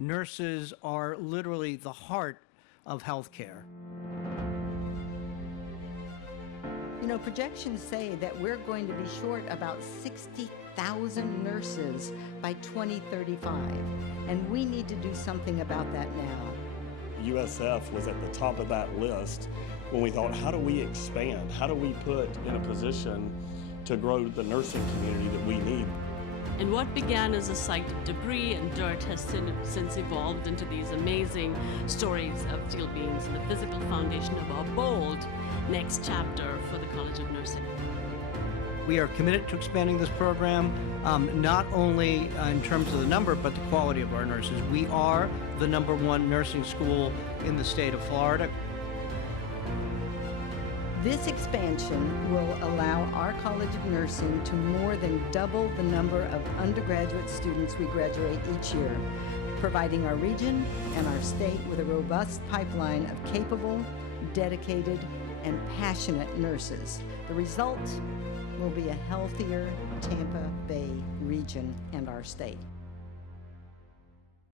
Nurses are literally the heart of healthcare. You know, projections say that we're going to be short about 60,000 nurses by 2035, and we need to do something about that now. USF was at the top of that list when we thought, how do we expand? How do we put in a position to grow the nursing community that we need? And what began as a site of debris and dirt has since evolved into these amazing stories of steel beams and the physical foundation of a bold next chapter for the College of Nursing. We are committed to expanding this program, not only in terms of the number, but the quality of our nurses. We are the #1 nursing school in the state of Florida. This expansion will allow our College of Nursing to more than double the number of undergraduate students we graduate each year, providing our region and our state with a robust pipeline of capable, dedicated, and passionate nurses. The result will be a healthier Tampa Bay region and our state.